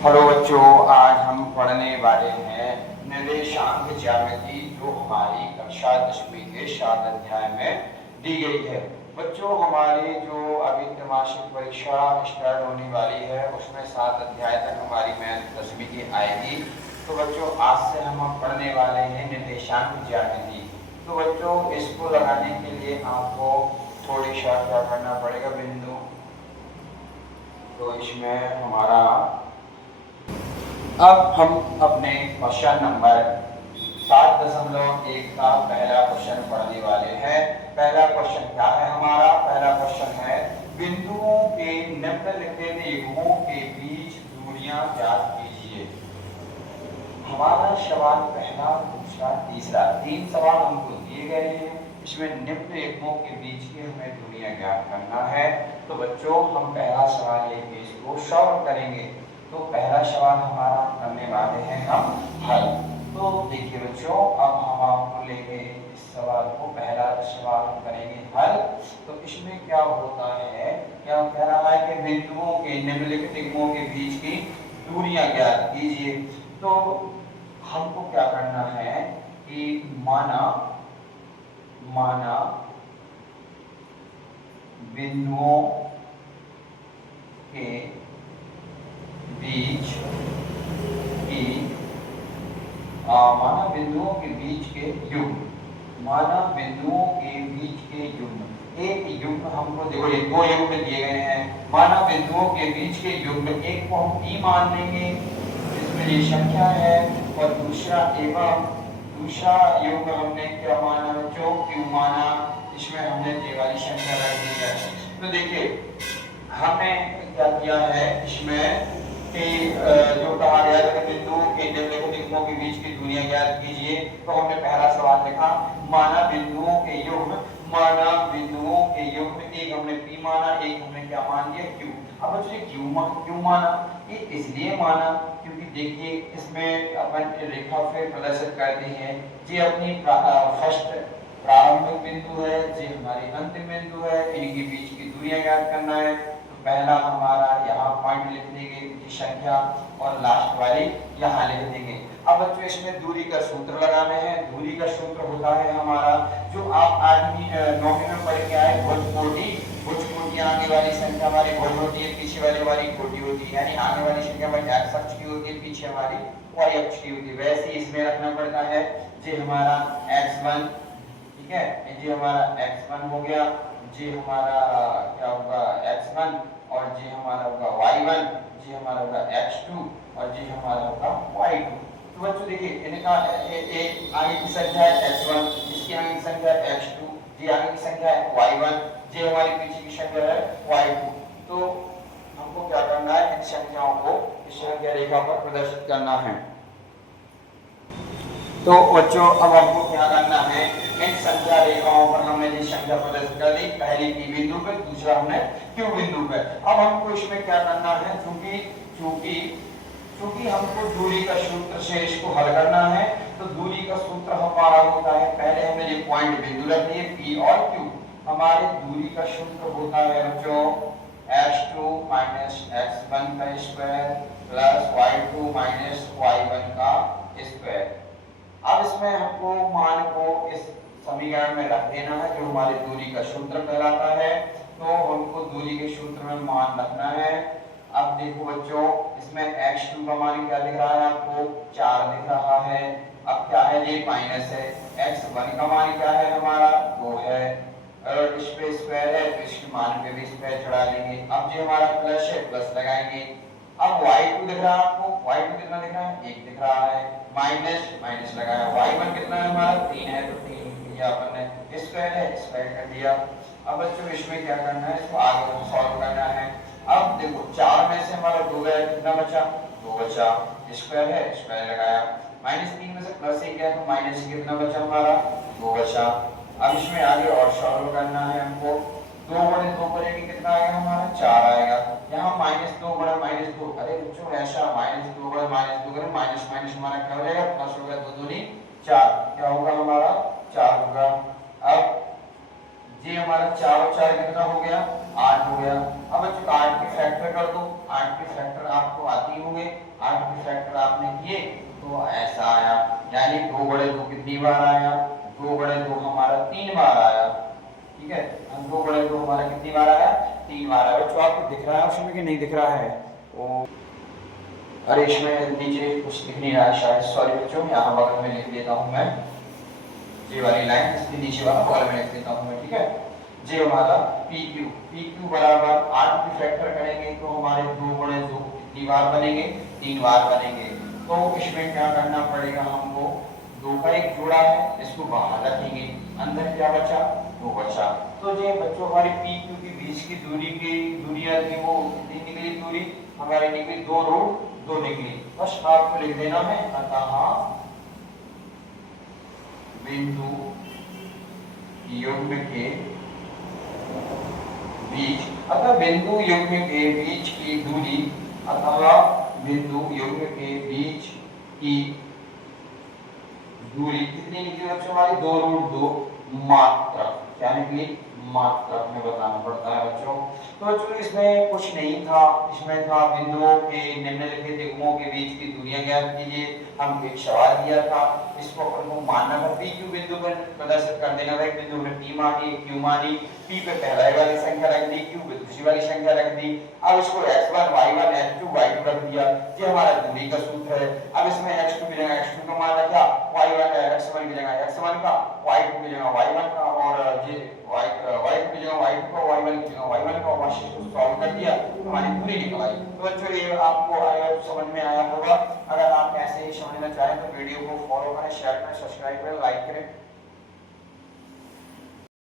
Hello बच्चों, आज हम पढ़ने वाले हैं निर्देशांक ज्यामिति जो हमारी कक्षा 10वीं के 7 अध्याय में दी गई है। बच्चों, हमारी जो अभी त्रैमासिक परीक्षा स्टार्ट होने वाली है उसमें 7 अध्याय तक हमारी मैथ 10वीं की आएगी। तो बच्चों, आज से हम पढ़ने वाले हैं निर्देशांक ज्यामिति। तो बच्चों, इसको लगाने के लिए आपको थोड़ी सा क्या करना पड़ेगा, बिंदु। तो इसमें हमारा अब हम अपने क्वेश्चन नंबर 7.1 का पहला क्वेश्चन पढ़ने वाले हैं। पहला क्वेश्चन क्या है हमारा? पहला क्वेश्चन है बिंदुओं के निम्नलिखित युग्मों के बीच दूरियां ज्ञात कीजिए। हमारा सवाल पहला, दूसरा, तीसरा, 3 सवाल हमको दिए गए हैं। इसमें निम्न युग्मों के बीच की हमें दूरियां ज्ञात करना है। तो बच्चों, हम पहला सवाल लेके इसको सॉल्व करेंगे। तो पहला सवाल हमारा करने वाले हैं हम हल। तो देखिए बच्चों, अब हम आपको लेके इस सवाल को, पहला सवाल करेंगे हल। तो इसमें क्या होता है, क्या कह रहा है कि बिंदुओं के निम्नलिखित युग्मों के बीच की दूरियां ज्ञात कीजिए। तो हमको क्या करना है कि माना बिंदुओं के बीच की माना बिंदुओं के बीच के युग्म, माना बिंदुओं के बीच के युग्म, एक युग्म हमको देखो, ये 2 युग्म दिए गए हैं। माना बिंदुओं के बीच के युग्म, एक को हम p मान लेंगे जिसमें ये संख्या है, और दूसरा युग्म हमने क्या माना बच्चों? q माना, इसमें हमने ये वाली संख्या रख दी है। तो देखिए हमने क्या किया है इसमें कि जो कहा गया था कि बिंदुओं के निम्नलिखित युग्मों के बीच की दूरियां ज्ञात कीजिए। तो हमने पहला सवाल लिखा माना बिंदुओं के युग्म, एक हमने p माना, एक हमने क्या मान दिया q। अब बच्चों क्यों माना? ये इसलिए माना क्योंकि देखिए इसमें अपन रेखा फिर प्रदर्शित करते हैं। ये अपनी फर्स्ट प्रारंभिक बिंदु है, ये हमारी अंतिम बिंदु है, इनके बीच की दूरियां ज्ञात करना है। पहला हमारा यहाँ पॉइंट लिख देंगे संख्या, और लास्ट वाली यहाँ लिख देंगे। अब बच्चों इसमें दूरी का सूत्र लगाना है। दूरी का सूत्र होता है हमारा, जो आप आदमी 9वीं में पढ़ के आए, भुज कोटि, आगे वाली संख्या हमारी भुज होती है, पीछे वाली हमारी कोटि होती है। यानी आगे वाली संख्या हमारी x अक्ष की होती है, पीछे हमारी y अक्ष की होती है। वैसे ही इसमें रखना पड़ता है। ये हमारा x1, ठीक है, ये हमारा x1 हो गया, ये हमारा क्या होगा x1, और ये हमारा होगा y1, ये हमारा होगा x2, और ये हमारा होगा y2। तो बच्चों देखिए इनका आगे की संख्या है x1, इसकी आगे की संख्या है x2, ये आगे की संख्या है y1, ये हमारी पीछे की संख्या है y2। तो हमको क्या करना है, इन संख्याओं को इस संख्या रेखा पर प्रदर्शित करना है। तो बच्चों अब हमको क्या करना है, इन संख्या रेखाओं पर हमने ये संख्या प्रदर्शित कर दी, पहली p बिंदु पे, दूसरा हमने q बिंदु पे। अब हमको इसमें क्या करना है, चूंकि हमको दूरी का सूत्र से इसको हल करना है। तो दूरी का सूत्र हमारा होता है, पहले हमने ये पॉइंट बिंदु रख दिए p और q। हमारे दूरी का सूत्र होता है बच्चों x2 माइनस x1 का square plus y2 minus y1 का स्क्वायर। अब इसमें हमको मान को इस समीकरण में रख देना है, जो हमारी दूरी का सूत्र कहलाता है। तो हमको दूरी के सूत्र में मान रखना है। अब देखो बच्चों, इसमें x2 का मान क्या दिख रहा है आपको? 4 दिख रहा है। अब क्या है, ये माइनस है। x1 का मान क्या है हमारा? 2 है, और इस पे स्क्वायर है तो इसके मान पे भी स्क्वायर चढ़ा लेंगे। अब जो हमारा प्लस है, प्लस लगाएंगे। अब y2 दिख रहा है आपको, y2 कितना दिख रहा है? 1 दिख रहा है, माइनस लगाया। y1 कितना है हमारा? 3 है, तो 3 किया अपन ने, स्क्वायर है, स्क्वायर कर दिया। अब बच्चों इसमें क्या करना है, इसको आगे सॉल्व करना है। अब देखो 4 में से हमारा 2 गया, कितना बचा? 2 बचा, स्क्वायर है, स्क्वायर लगाया। -3 में से +1 गया तो माइनस कितना बचा हमारा? 2 बचा। अब इसमें आगे और सॉल्व करना है हमको। 2 गुणे 2 करेंगे कितना आएगा हमारा? 4 आएगा। यहाँ -2 गुणा -2, अरे बच्चों ऐसा -2 गुणा -2 करें, माइनस माइनस हमारा क्या हो जाएगा? प्लस होगा, 2 दूनी 4, क्या होगा हमारा? 4 होगा। अब ये हमारा 4 और 4 कितना हो गया, 8 हो गया। अब बच्चों 8 के फैक्टर कर दो, 8 के फैक्टर आपको आती होंगे, 8 के फैक्टर आपने किए तो ऐसा आया, यानी 2 बड़े 2 कितनी बार आया, 2 बड़े 2 हमारा 3 बार आया, ठीक है। 2 बड़े 2 हमारा कितनी बार आया, 3 बार आया। बच्चों आपको दिख रहा है उसमें कि नहीं दिख रहा है? ओ अरे इसमें नीचे कुछ दिख नहीं रहा है शायद, सॉरी बच्चों, यहाँ बगल में लिख देता हूँ मैं ये वाली लाइन, इसके नीचे वाला बगल में लिख देता हूँ मैं, ठीक है। जे हमारा PQ बराबर 8 की फैक्टर करेंगे तो हमारे 2 बड़े 2 कितनी बार बनेंगे, 3 बार बनेंगे। तो इसमें क्या करना पड़ेगा हमको, 2 का एक जोड़ा है इसको बाहर रखेंगे, अंदर क्या बचा, 2 बचा। तो ये बच्चों हमारी PQ के बीच की दूरियां थी वो कितनी निकली, दूरी हमारी निकली 2√2 निकली। बस आपको लिख देना है अतः बिंदु युग्म के बीच, अतः बिंदु युग्म के बीच की दूरी, अथवा बिंदु युग्म के बीच की दूरी कितनी निकली बच्चों हमारी, 2√2 मात्र, क्या निकली, मात्र में बताना पड़ता है बच्चों। तो बच्चों इसमें कुछ नहीं था, इसमें था बिंदुओं के निम्नलिखित युग्मों के बीच की दूरियां ज्ञात कीजिए। हम एक सवाल दिया था, इसको अपन को मानना था PQ बिंदु पर प्रदर्शित कर देना था, एक बिंदु में P मानी, Q मानी, P पे पहला वाली संख्या रख दी, Q पे दूसरी वाली संख्या रख दी। अब इसको x1 y1 x2 y2 रख दिया, ये हमारा दूरी का सूत्र है। अब इसमें x2 की जगह x2 का मान रखा, y1 x1 की जगह x1 का, y2 की जगह y1 का, और ये y2 की जगह y2 का, y1 की जगह y1 का, और इसको सॉल्व कर दिया तो हमारी दूरी निकल आई। तो बच्चों ये आपको समझ में आया होगा। अगर आप ऐसे ही समझना चाहें तो वीडियो को फॉलो करें, शेयर करें, सब्सक्राइब करें, लाइक करें।